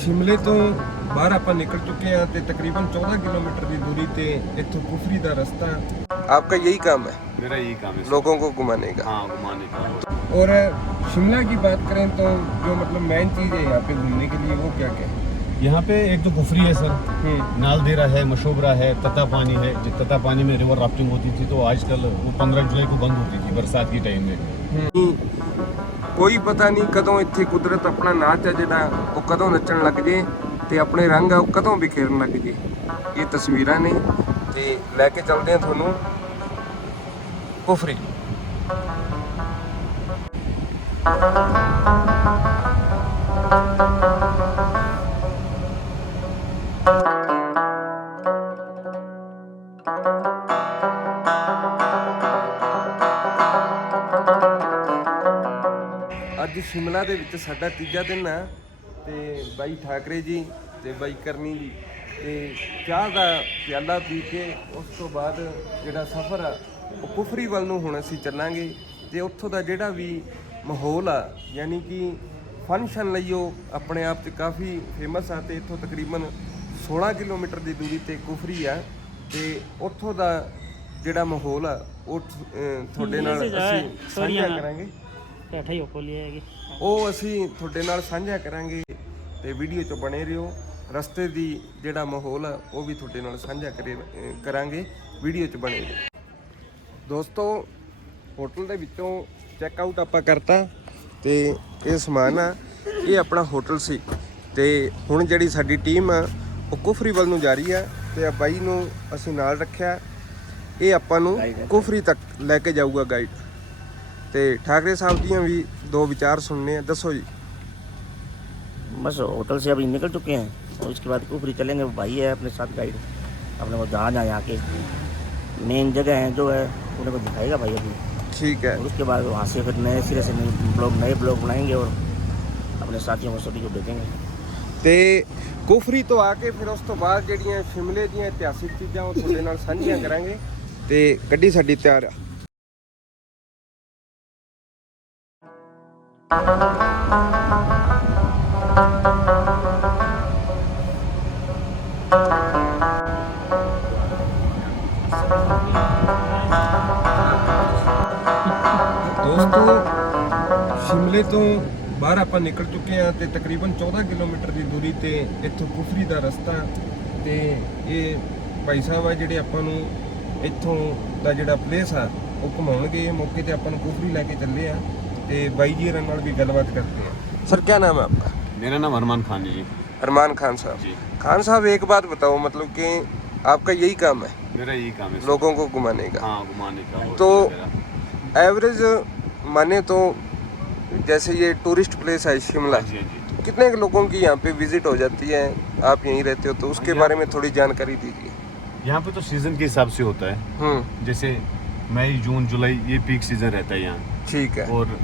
ਸ਼ਿਮਲੇ ਤੋਂ ਬਾਹਰ ਆਪਾਂ ਨਿਕਲ ਚੁੱਕੇ ਹਾਂ ਤੇ ਤਕਰੀਬਨ 14 ਕਿਲੋਮੀਟਰ ਦੀ ਦੂਰੀ ਤੇ ਇੱਥੋਂ ਕੁਫਰੀ ਦਾ ਰਸਤਾ आपका यही काम है मेरा यही काम है सर। लोगों को घुमाने का हाँ घुमाने का और शिमला की बात करें तो जो मतलब मेन चीज़ है यहाँ पे घूमने के लिए वो क्या क्या है यहाँ पे एक तो कुफरी है सर हम्म, नालदेरा है मशोबरा है तता पानी है जो तता पानी में रिवर राफ्टिंग होती थी तो आजकल वो पंद्रह जुलाई को बंद होती थी बरसात के टाइम में ਕੋਈ ਪਤਾ ਨਹੀਂ ਕਦੋਂ ਇੱਥੇ ਕੁਦਰਤ ਆਪਣਾ ਨਾਚ ਹੈ ਜਿਹੜਾ ਉਹ ਕਦੋਂ ਨੱਚਣ ਲੱਗ ਜੇ ਤੇ ਆਪਣੇ ਰੰਗ ਆ, ਉਹ ਕਦੋਂ ਬਿਖੇਰਨ ਲੱਗ ਜੇ। ਇਹ ਤਸਵੀਰਾਂ ਨੇ ਤੇ ਲੈ ਕੇ ਚੱਲਦੇ ਆ ਤੁਹਾਨੂੰ ਕੁਫਰੀ ਅੱਜ ਸ਼ਿਮਲਾ ਦੇ ਵਿੱਚ ਸਾਡਾ ਤੀਜਾ ਦਿਨ ਆ ਤੇ ਬਾਈ ਠਾਕਰੇ ਜੀ ਤੇ ਬਾਈ ਕਰਨੀ ਜੀ ਤੇ ਚਾਹ ਦਾ ਪਿਆਲਾ ਪੀ ਕੇ ਉਸ ਤੋਂ ਬਾਅਦ ਜਿਹੜਾ ਸਫ਼ਰ ਆ ਉਹ ਕੁਫਰੀ ਵੱਲ ਨੂੰ ਹੁਣ ਅਸੀਂ ਚੱਲਾਂਗੇ। ਤੇ ਉੱਥੋਂ ਦਾ ਜਿਹੜਾ ਵੀ ਮਾਹੌਲ ਆ ਯਾਨੀ ਕਿ ਫੰਕਸ਼ਨ ਲਈ ਉਹ ਆਪਣੇ ਆਪ 'ਚ ਕਾਫੀ ਫੇਮਸ ਆ ਤੇ ਇੱਥੋਂ ਤਕਰੀਬਨ 16 ਕਿਲੋਮੀਟਰ ਦੀ ਦੂਰੀ ਤੇ ਕੁਫਰੀ ਆ ਤੇ ਉੱਥੋਂ ਦਾ ਜਿਹੜਾ ਮਾਹੌਲ ਆ ਉਹ ਤੁਹਾਡੇ ਨਾਲ ਅਸੀਂ ਸਾਂਝਾ ਕਰਾਂਗੇ। ਬੈਠਾ ਹੀ ਲਿਆ ਹੈਗੀ ਉਹ ਅਸੀਂ ਤੁਹਾਡੇ ਨਾਲ ਸਾਂਝਾ ਕਰਾਂਗੇ ਤੇ ਵੀਡੀਓ 'ਚ ਬਣੇ ਰਹੋ। ਰਸਤੇ ਦੀ ਜਿਹੜਾ ਮਾਹੌਲ ਆ ਉਹ ਵੀ ਤੁਹਾਡੇ ਨਾਲ ਸਾਂਝਾ ਕਰੇ ਕਰਾਂਗੇ। ਵੀਡੀਓ 'ਚ ਬਣੇ ਰਹੋ। ਦੋਸਤੋ ਹੋਟਲ ਦੇ ਵਿੱਚੋਂ ਚੈੱਕ ਆਊਟ ਆਪਾਂ ਕਰਤਾ ਤੇ ਇਹ ਸਮਾਨ ਆ ਇਹ ਆਪਣਾ ਹੋਟਲ ਸੀ। ਤੇ ਹੁਣ ਜਿਹੜੀ ਸਾਡੀ ਟੀਮ ਆ ਉਹ ਕੁਫਰੀ ਵੱਲ ਨੂੰ ਜਾ ਰਹੀ ਆ ਤੇ ਆ ਬਾਈ ਨੂੰ ਅਸੀਂ ਨਾਲ ਰੱਖਿਆ। ਇਹ ਆਪਾਂ ਨੂੰ ਕੁਫਰੀ ਤੱਕ ਲੈ ਕੇ ਜਾਊਗਾ ਗਾਈਡ ਤੇ ਠਾਕਰੇ ਸਾਹਿਬ ਦੀਆਂ ਵੀ ਦੋ ਵਿਚਾਰ ਸੁਣਨੇ ਆ ਦੱਸੋ ਜੀ बस होटल से अभी निकल चुके हैं और उसके बाद ऊपरी चलेंगे वो भाई है अपने साथ गाइड अपने को जहाँ जहाँ यहाँ के मेन जगह है जो है उन्हें को दिखाएगा भाई अभी ਠੀਕ ਹੈ और उसके बाद वहाँ से फिर नए सिरे से ब्लॉग नए ब्लॉग बनाएंगे और अपने साथियों को सभी को भेजेंगे ਤੇ ਕੁਫਰੀ ਤੋਂ ਆ ਕੇ ਫਿਰ ਉਸ ਤੋਂ ਬਾਅਦ ਜਿਹੜੀਆਂ ਸ਼ਿਮਲੇ ਦੀਆਂ ਇਤਿਹਾਸਿਕ ਚੀਜ਼ਾਂ ਉਹ ਤੁਹਾਡੇ ਨਾਲ ਸਾਂਝੀਆਂ ਕਰਾਂਗੇ ਤੇ ਗੱਡੀ ਸਾਡੀ ਤਿਆਰ ਆ ਦੋਸਤੋ, ਸ਼ਿਮਲੇ ਤੋਂ ਬਾਹਰ ਆਪਾਂ ਨਿਕਲ ਚੁੱਕੇ ਹਾਂ ਤੇ ਤਕਰੀਬਨ 14 ਕਿਲੋਮੀਟਰ ਦੀ ਦੂਰੀ ਤੇ ਇੱਥੋਂ ਕੁਫਰੀ ਦਾ ਰਸਤਾ ਤੇ ਇਹ ਭਾਈ ਸਾਹਿਬ ਆ ਜਿਹੜੇ ਆਪਾਂ ਨੂੰ ਇੱਥੋਂ ਦਾ ਜਿਹੜਾ ਪਲੇਸ ਆ, ਉਹ ਘੁਮਾਉਣਗੇ। ਮੌਕੇ ਤੇ ਆਪਾਂ ਨੂੰ ਕੁਫਰੀ ਲੈ ਕੇ ਚੱਲੇ ਆ। ਤੇ ਬਾਈ ਜੀ ਹੋਰਾਂ ਨਾਲ ਵੀ ਗੱਲਬਾਤ ਕਰਦੇ ਆ ਸਰ ਕੀ ਨਾਮ ਹੈ ਆਪਕਾ मेरा नाम अरमान खान जी अरमान खान साहब जी खान साहब एक बात बताओ मतलब कि आपका यही काम है मेरा यही काम है सर। लोगों को घुमाने का हाँ घुमाने का और तो- वगैरह। एवरेज माने तो जैसे ये टूरिस्ट प्लेस है शिमला हाँ जी हाँ जी कितने लोगों की यहाँ पे विजिट हो जाती है आप यहीं रहते हो तो उसके हाँ, बारे में थोड़ी जानकारी दीजिए यहाँ पे तो सीजन के हिसाब से होता है हम्म जैसे मई जून जुलाई ये पीक सीजन रहता है यहाँ ठीक है और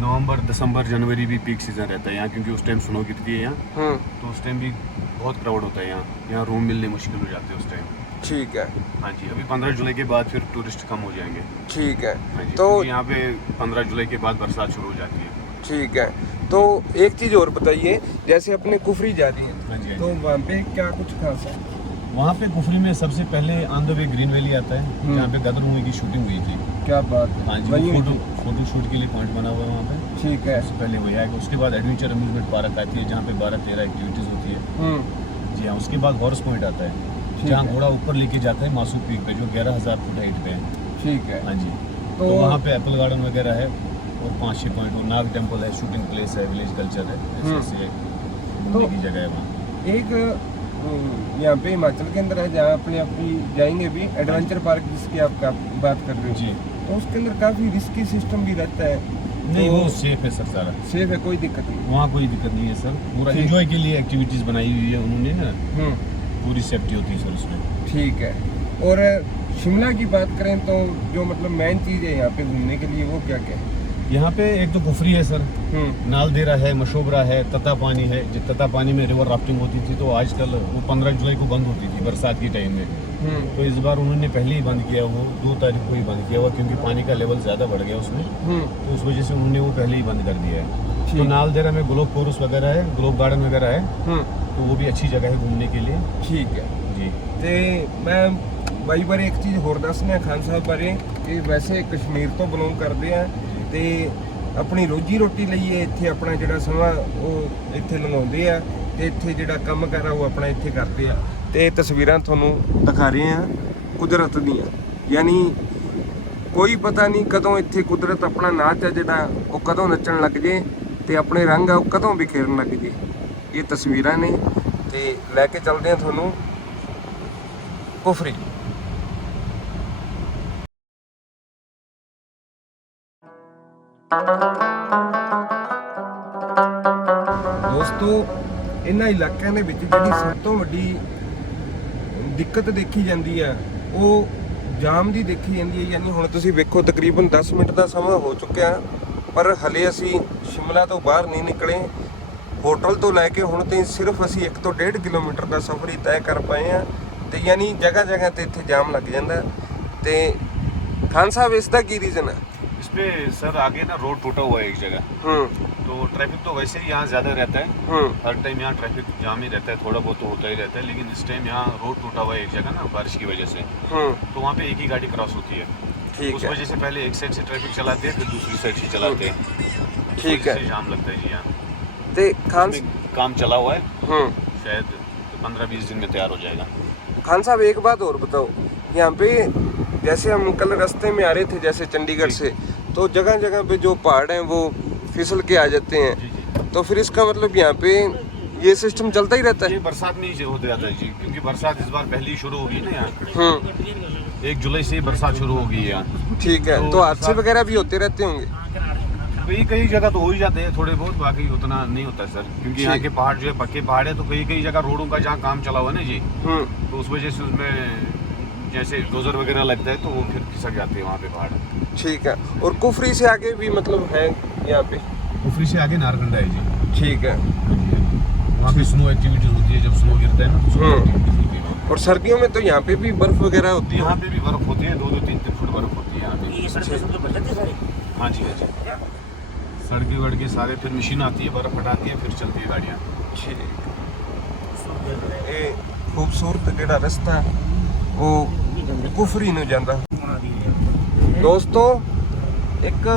नवंबर दिसंबर जनवरी भी पीक सीज़न रहता है यहाँ क्योंकि उस टाइम स्नो गिरती है यहाँ। हाँ। तो उस टाइम भी बहुत क्राउड होता है यहाँ। यहाँ रूम मिलने मुश्किल हो जाते हैं उस टाइम ठीक है। हाँ जी अभी पंद्रह जुलाई के बाद फिर टूरिस्ट कम हो जाएँगे। ठीक है। हाँ जी तो यहाँ पे पंद्रह जुलाई के बाद बरसात शुरू हो जाती है। ठीक है। तो एक चीज़ और बताइए जैसे अपने कुफरी जा रही हाँ तो वहाँ पे क्या कुछ खास है? वहाँ पे कुफरी में सबसे पहले द वे ग्रीन वैली आता है हम्म। जहाँ पे गदर मूवी की शूटिंग हुई थी। क्या बात है। हाँ जी वहीं फ़ोटो फ़ोटो शूट के लिए पॉइंट बना हुआ है वहाँ पे। ठीक है। सबसे पहले वही आएगा उसके बाद एडवेंचर अम्यूजमेंट पार्क आती है जहाँ पे बारह तेरह एक्टिविटीज़ होती है। हम्म। जी हाँ उसके बाद हॉर्स पॉइंट आता है जहाँ घोड़ा ऊपर लेके जाता है मासू पीक पे जो ग्यारह हज़ार फुट हाइट पे है। ठीक है। हाँ जी। तो- तो वहाँ पे एप्पल गार्डन वगैरह है और पाँच छः पॉइंट और नाग टेंपल है शूटिंग प्लेस है विलेज कल्चर है। ऐसे हम्म। ऐसे घूमने तो- की जगह है वहाँ। एक हम्म, यहाँ पे हिमाचल के अंदर है जहाँ अपने भी जाएँगे भी एडवेंचर पार्क जिसकी आप बात कर रहे हो। जी। तो उसके अंदर काफ़ी रिस्की सिस्टम भी रहता है। नहीं तो वो सेफ़ है सर सारा। सेफ़ है कोई दिक्कत नहीं। वहाँ कोई दिक्कत नहीं है सर। पूरा। एंजॉय के लिए एक्टिविटीज़ बनाई हुई है उन्होंने ना। हम्म। पूरी सेफ्टी होती है सर उसमें। ठीक है। और शिमला की बात करें तो जो मतलब मेन चीज़ है यहाँ पे घूमने के लिए वो क्या क्या है? यहाँ पे एक तो कुफरी है सर। हम्म। नालदेरा है मशोबरा है तता पानी है। जो तता पानी में रिवर राफ्टिंग होती थी तो आजकल वो पंद्रह जुलाई को बंद होती थी बरसात के टाइम में। तो इस बार उन्होंने पहले ही बंद किया वो दो तारीख को ही बंद किया हुआ क्योंकि पानी का लेवल ज़्यादा बढ़ गया उसमें हम्म तो उस वजह से उन्होंने वो पहले ही बंद कर दिया है तो नालदेरा में ग्लोब कोरस वगैरह है ग्लोब गार्डन वगैरह है ਹੂੰ तो वो भी अच्छी जगह है घूमने के लिए ਠੀਕ ਹੈ जी ਤੇ ਮੈਂ ਬਾਈ ਬਾਰੇ ਇੱਕ ਚੀਜ਼ ਹੋਰ ਦੱਸਣਾ ਖਾਨ ਸਾਹਿਬ ਬਾਰੇ ਕਿ ਵੈਸੇ ਕਸ਼ਮੀਰ ਤੋਂ ਬਿਲੋਂਗ ਕਰਦੇ ਆ ਤੇ ਆਪਣੀ ਰੋਜੀ ਰੋਟੀ ਲਈ ਇਹ ਇੱਥੇ ਆਪਣਾ ਜਿਹੜਾ ਸਮਾਂ ਉਹ ਇੱਥੇ ਲੰਘਾਉਂਦੇ ਆ ਤੇ ਇੱਥੇ ਜਿਹੜਾ ਕੰਮ ਕਰ ਆ ਉਹ ਆਪਣਾ ਇੱਥੇ ਕਰਦੇ ਆ ਤੇ ਇਹ ਤਸਵੀਰਾਂ ਤੁਹਾਨੂੰ ਦਿਖਾ ਰਹੇ ਹਾਂ, ਕੁਦਰਤ ਦੀਆਂ। ਯਾਨੀ ਕੋਈ ਪਤਾ ਨਹੀਂ ਕਦੋਂ ਇੱਥੇ ਕੁਦਰਤ ਆਪਣਾ ਨਾਚ ਹੈ ਜਿਹੜਾ, ਉਹ ਕਦੋਂ ਨੱਚਣ ਲੱਗ ਜੇ ਤੇ ਆਪਣੇ ਰੰਗ ਆ ਉਹ ਕਦੋਂ ਬਿਖੇਰਨ ਲੱਗ ਜੇ। ਇਹ ਤਸਵੀਰਾਂ ਨੇ ਤੇ ਲੈ ਕੇ ਚੱਲਦੇ ਆ ਤੁਹਾਨੂੰ ਕੁਫਰੀ। ਦੋਸਤੋ, ਇਹਨਾਂ ਇਲਾਕਿਆਂ ਦੇ ਵਿੱਚ ਜਿਹੜੀ ਸਭ ਤੋਂ ਵੱਡੀ ਦਿੱਕਤ ਦੇਖੀ ਜਾਂਦੀ ਆ ਉਹ ਜਾਮ ਦੀ ਦੇਖੀ ਜਾਂਦੀ ਹੈ ਯਾਨੀ ਹੁਣ ਤੁਸੀਂ ਵੇਖੋ ਤਕਰੀਬਨ 10 ਮਿੰਟ ਦਾ ਸਮਾਂ ਹੋ ਚੁੱਕਿਆ ਪਰ ਹਲੇ ਅਸੀਂ ਸ਼ਿਮਲਾ ਤੋਂ ਬਾਹਰ ਨਹੀਂ ਨਿਕਲੇ ਹੋਟਲ ਤੋਂ ਲੈ ਕੇ ਹੁਣ ਤੇ ਸਿਰਫ ਅਸੀਂ 1 ਤੋਂ 1.5 ਕਿਲੋਮੀਟਰ ਦਾ ਸਫ਼ਰ ਹੀ ਤੈਅ ਕਰ ਪਏ ਆ ਤੇ ਯਾਨੀ ਜਗ੍ਹਾ ਜਗ੍ਹਾ ਤੇ ਇੱਥੇ ਜਾਮ ਲੱਗ ਜਾਂਦਾ ਤੇ ਖਾਨ ਸਾਹਿਬ ਇਸ ਦਾ ਕੀ ਰੀਜ਼ਨ ਹੈ इस पे सर आगे ना रोड टूटा हुआ है एक जगह ਹੂੰ तो ट्रैफ़िक तो वैसे ही यहाँ ज़्यादा रहता है। हम्म। हर टाइम यहाँ ट्रैफ़िक जाम ही रहता है थोड़ा बहुत तो होता ही रहता है लेकिन इस टाइम यहाँ रोड टूटा हुआ है एक जगह ना बारिश की वजह से। हम्म। तो वहाँ पे एक ही गाड़ी क्रॉस होती है। उस वजह से पहले एक साइड से ट्रैफ़िक चलाते हैं फिर दूसरी साइड से चलाते। हैं ठीक है। जाम लगता है जी यहाँ। खान काम चला हुआ है। हम्म। शायद पंद्रह बीस दिन में तैयार हो जाएगा। खान साहब एक बात और बताओ। यहाँ पे जैसे हम कल रास्ते में आ रहे थे जैसे चंडीगढ़ से तो जगह जगह पे जो पहाड़ हैं वो फिसल के आ जाते हैं। तो फिर इसका मतलब यहाँ पे ये सिस्टम चलता ही रहता है। बरसात में ही होते रहता है जी क्योंकि बरसात इस बार पहले ही शुरू हो गई ना यहाँ हम्म। एक जुलाई से ही बरसात शुरू हो गई है यहाँ। ठीक है तो हादसे वगैरह भी होते रहते होंगे? कई कई जगह तो हो ही जाते हैं थोड़े बहुत बाकी उतना नहीं होता सर। क्योंकि यहाँ के पहाड़ जो है पक्के पहाड़ है तो कई कई जगह रोडों का जहाँ काम चला हुआ है ना जी हम्म। तो उस वजह से उसमें जैसे डोजर वगैरह लगता है तो वो फिर खिसक जाते हैं वहाँ पे पहाड़। ठीक है और कुफरी से आगे भी मतलब है यहाँ पे कुफरी से आगे नारकंडा है जी ठीक है वहाँ पे स्नो एक्टिविटीज होती है जब स्नो गिरता है ना तो स्नो हम्म। एक्टिविटीज होती है वहाँ और सर्दियों में तो यहाँ पे भी बर्फ वगैरह होती पे। है यहाँ पे भी बर्फ होती है दो दो तीन तीन फुट बर्फ होती है यहाँ पे ये सड़कें सड़कें बन जाती है सारी हाँ जी हाँ जी सड़के वड़के सारे फिर मशीन आती है बर्फ हटाती है फिर चलती है गाड़ियाँ ਠੀਕ ਇਹ ਖੂਬਸੂਰਤ ਜਿਹੜਾ ਰਸਤਾ ਉਹ ਕੁਫਰੀ ਨੂੰ ਜਾਂਦਾ ਦੋਸਤੋ ਇੱਕ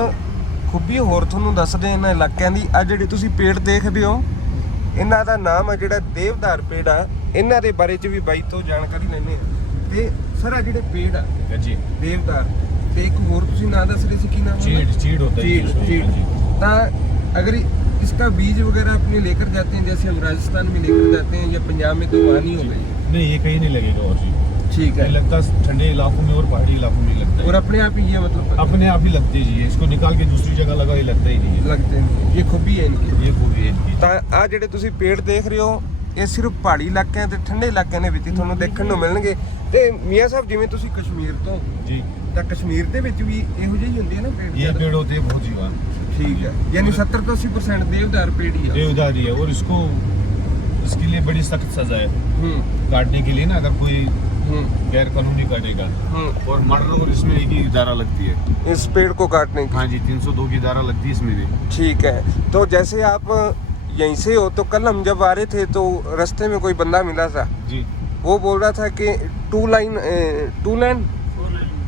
ਖੂਬੀ ਹੋਰ ਤੁਹਾਨੂੰ ਦੱਸਦੇ ਇਹਨਾਂ ਇਲਾਕਿਆਂ ਦੀ ਆ ਜਿਹੜੀ ਤੁਸੀਂ ਪੇੜ ਦੇਖਦੇ ਹੋ ਇਹਨਾਂ ਦਾ ਨਾਮ ਆ ਜਿਹੜਾ ਦੇਵਦਾਰ ਪੇੜ ਆ ਇਹਨਾਂ ਦੇ ਬਾਰੇ ਚ ਵੀ ਬਾਈ ਤੋਂ ਜਾਣਕਾਰੀ ਲੈਣੇ ਆ ਤੇ ਸਰ ਆ ਜਿਹੜੇ ਪੇੜ ਆ जी ਦੇਵਦਾਰ ਤੇ ਇੱਕ ਹੋਰ ਤੁਸੀਂ ਨਾਂ ਦੱਸ ਰਹੇ ਸੀ ਕੀ ਨਾਮ चीड़ चीड़ होता है जी चीड़ उसको। चीड़ जी। ता अगर इसका बीज वगैरह अपने लेकर जाते हैं जैसे हम राजस्थान में लेकर जाते हैं या पंजाब में तो वहाँ नहीं होगा ये। नहीं ये कहीं नहीं लगेगा और जी ठीक ये लगता ठंडे इलाकों में और पहाड़ी इलाकों में लगता है और अपने आप ही ये मतलब अपने आप ही लगते जी है। इसको निकाल के दूसरी जगह लगा ये लगता ही नहीं है लगते हैं ये खूबी है इनकी ये खूबी है इनकी ਤਾਂ ਆ ਜਿਹੜੇ ਤੁਸੀਂ ਪੇੜ ਦੇਖ ਰਹੇ ਹੋ ਇਹ ਸਿਰਫ ਪਹਾੜੀ ਇਲਾਕਿਆਂ ਤੇ ਠੰਡੇ ਇਲਾਕਿਆਂ ਦੇ ਵਿੱਚ ਹੀ ਤੁਹਾਨੂੰ ਦੇਖਣ ਨੂੰ ਮਿਲਣਗੇ ਤੇ ਮੀਆਂ ਸਾਹਿਬ ਜਿਵੇਂ ਤੁਸੀਂ ਕਸ਼ਮੀਰ ਤੋਂ जी ਤਾਂ ਕਸ਼ਮੀਰ ਦੇ ਵਿੱਚ ਵੀ ਇਹੋ ਜਿਹੇ ਹੀ ਹੁੰਦੇ ਆ ਨਾ ਪੇੜ ये ਜ਼ਿਆਦਾ? पेड़ होते हैं बहुत जीवान ਠੀਕ ਹੈ ਯਾਨੀ 70 ਤੋਂ 80% ਦੇਵਦਾਰ ਪੇੜ ਹੀ ਆ देवदारी है और इसको इसके लिए बड़ी सख्त सजा है ਹੂੰ काटने के लिए ना अगर कोई ਹੂੰ गैर कानूनी काटेगा। और मर्डर और इसमें एक ही धारा लगती है। इस पेड़ को काटने की। हाँ जी 302 की धारा लगती है इसमें भी। ठीक है। तो जैसे आप यहीं से हो तो कल हम जब आ रहे थे तो रास्ते में कोई बंदा मिला था? जी। वो बोल रहा था कि two line two line?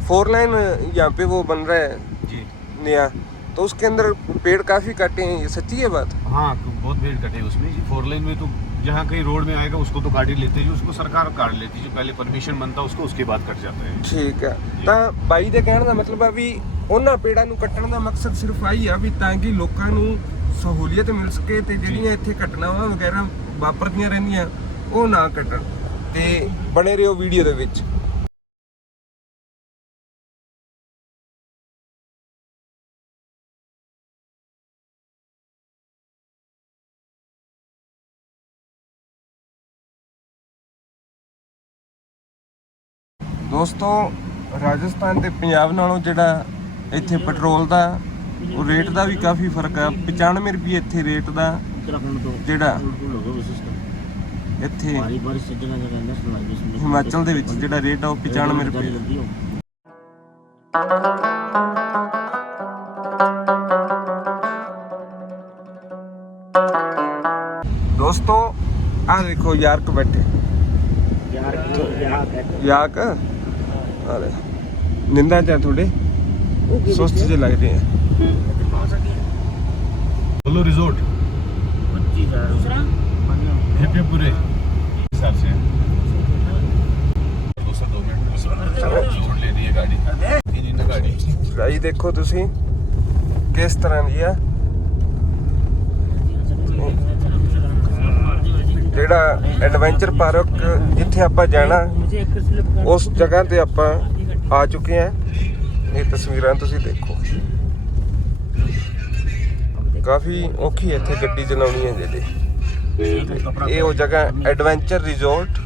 Four line. यहाँ पे वो बन रहा है। जी। नया। तो उसके अंदर पेड़ काफ़ी काटे हैं ये सच्ची है बात? हाँ तो बहुत पेड़ कटे हैं उसमें। फोर लाइन में तो जहाँ कहीं रोड में आएगा उसको तो काट ही लेते हैं जी उसको सरकार काट लेती है जो पहले परमिशन बनता है उसको उसके बाद कट जाता है ਠੀਕ ਹੈ ਤਾਂ ਬਾਈ ਦੇ ਕਹਿਣ ਦਾ ਮਤਲਬ ਆ ਵੀ ਉਹਨਾਂ ਪੇੜਾਂ ਨੂੰ ਕੱਟਣ ਦਾ ਮਕਸਦ ਸਿਰਫ ਆਹੀ ਆ ਵੀ ਤਾਂ ਕਿ ਲੋਕਾਂ ਨੂੰ ਸਹੂਲੀਅਤ ਮਿਲ ਸਕੇ ਤੇ ਜਿਹੜੀਆਂ ਇੱਥੇ ਘਟਨਾਵਾਂ ਵਗੈਰਾ ਵਾਪਰਦੀਆਂ ਰਹਿੰਦੀਆਂ ਉਹ ਨਾ ਕੱਟਣ ਤੇ ਬਣੇ ਰਹੋ ਵੀਡੀਓ ਦੇ ਵਿੱਚ ਦੋਸਤੋ ਰਾਜਸਥਾਨ ਤੇ ਪੰਜਾਬ ਨਾਲੋਂ ਜਿਹੜਾ ਇੱਥੇ ਪੈਟਰੋਲ ਦਾ ਉਹ ਰੇਟ ਦਾ ਵੀ ਕਾਫੀ ਫ਼ਰਕ ਆ। 95 ਰੁਪਏ ਇੱਥੇ ਰੇਟ ਦਾ ਜਿਹੜਾ ਇੱਥੇ ਹਿਮਾਚਲ ਦੇ ਵਿੱਚ ਜਿਹੜਾ ਰੇਟ ਆ ਉਹ 95 ਰੁਪਏ। ਦਾ ਦੋਸਤੋ ਆ ਦੇਖੋ ਯਾਰਕ ਬੈਠੇ। ਯਾਰਕ। ਯਾਰਕ? ਆ ਲੈ ਨਿੰਦਾ ਜਾਂ ਥੋੜੇ ਸੁਸਤ ਜਿਹੇ ਲੱਗਦੇ ਆ बोलो रिजोर्ट पच्चीस हजार दूसरा है पूरे हिसाब से दो सौ दो मिनट जोड़ ले रही है गाड़ी तीन इन गाड़ी ਰਾਈ ਦੇਖੋ ਤੁਸੀਂ ਕਿਸ ਤਰ੍ਹਾਂ ਦੀ ਆ ਜਿਹੜਾ ਐਡਵੈਂਚਰ ਪਾਰਕ ਜਿੱਥੇ ਆਪਾਂ ਜਾਣਾ, ਉਸ ਜਗ੍ਹਾ ਤੇ ਆਪਾਂ ਆ ਚੁੱਕੇ ਆ ਇਹ ਤਸਵੀਰਾਂ ਤੁਸੀਂ ਦੇਖੋ। ਕਾਫੀ ਔਖੀ ਇੱਥੇ ਗੱਡੀ ਚਲਾਉਣੀ ਹੈ ਜਿਹੜੇ। ਇਹ ਉਹ ਜਗ੍ਹਾ adventure resort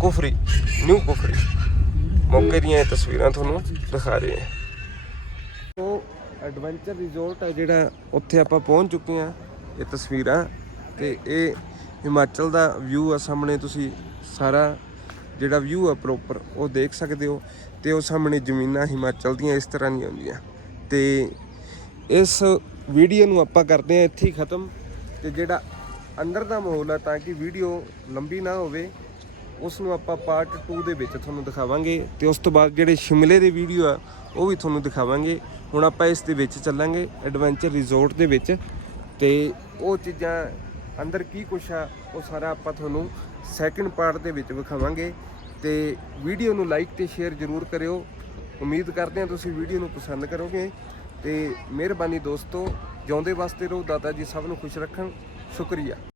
Kufri new Kufri. ਮੌਕੇ ਦੀਆਂ ਤਸਵੀਰਾਂ ਤੁਹਾਨੂੰ ਦਿਖਾ ਰਹੇ ਹਾਂ। ਸੋ ਐਡਵੈਂਚਰ ਰਿਜ਼ੋਰਟ ਹੈ ਜਿਹੜਾ ਉੱਥੇ ਆਪਾਂ ਪਹੁੰਚ ਚੁੱਕੇ ਹਾਂ, ਇਹ ਤਸਵੀਰਾਂ। ਤੇ ਇਹ ਹਿਮਾਚਲ ਦਾ ਵਿਊ ਆ ਸਾਹਮਣੇ ਤੁਸੀਂ ਸਾਰਾ ਜਿਹੜਾ ਵਿਊ ਆ ਪ੍ਰੋਪਰ ਉਹ ਦੇਖ ਸਕਦੇ ਹੋ ਤੇ ਉਹ ਸਾਹਮਣੇ ਜ਼ਮੀਨਾਂ ਹਿਮਾਚਲ ਦੀਆਂ ਇਸ ਤਰ੍ਹਾਂ ਦੀਆਂ ਆਉਂਦੀਆਂ ਤੇ ਇਸ ਵੀਡੀਓ ਨੂੰ ਆਪਾਂ ਕਰਦੇ ਹਾਂ ਇੱਥੇ ਹੀ ਖਤਮ ਤੇ ਜਿਹੜਾ ਅੰਦਰ ਦਾ ਮਾਹੌਲ ਆ ਤਾਂ ਕਿ ਵੀਡੀਓ ਲੰਬੀ ਨਾ ਹੋਵੇ ਉਸ ਨੂੰ ਆਪਾਂ ਪਾਰਟ 2 ਦੇ ਵਿੱਚ ਤੁਹਾਨੂੰ ਦਿਖਾਵਾਂਗੇ ਤੇ ਉਸ ਤੋਂ ਬਾਅਦ ਜਿਹੜੇ ਸ਼ਿਮਲੇ ਦੇ ਵੀਡੀਓ ਆ, ਉਹ ਵੀ ਤੁਹਾਨੂੰ ਦਿਖਾਵਾਂਗੇ। ਹੁਣ ਆਪਾਂ ਇਸ ਦੇ ਵਿੱਚ ਚੱਲਾਂਗੇ ਐਡਵੈਂਚਰ ਰਿਜ਼ੋਰਟ ਦੇ ਵਿੱਚ ਤੇ ਉਹ ਚੀਜ਼ਾਂ ਅੰਦਰ ਕੀ ਕੁਛ ਆ, ਉਹ ਸਾਰਾ ਆਪਾਂ ਤੁਹਾਨੂੰ ਸੈਕਿੰਡ ਪਾਰਟ ਦੇ ਵਿੱਚ ਵਿਖਾਵਾਂਗੇ ਤੇ ਵੀਡੀਓ ਨੂੰ ਲਾਈਕ ਤੇ ਸ਼ੇਅਰ ਜ਼ਰੂਰ ਕਰਿਓ। ਉਮੀਦ ਕਰਦੇ ਹਾਂ ਤੁਸੀਂ ਵੀਡੀਓ ਨੂੰ ਪਸੰਦ ਕਰੋਗੇ। ਤੇ ਮਿਹਰਬਾਨੀ ਦੋਸਤੋ, ਜਿਉਂਦੇ ਵਾਸਤੇ ਰਹੋ, ਦਾਦਾ ਜੀ ਸਭ ਨੂੰ ਖੁਸ਼ ਰੱਖਣ। ਸ਼ੁਕਰੀਆ।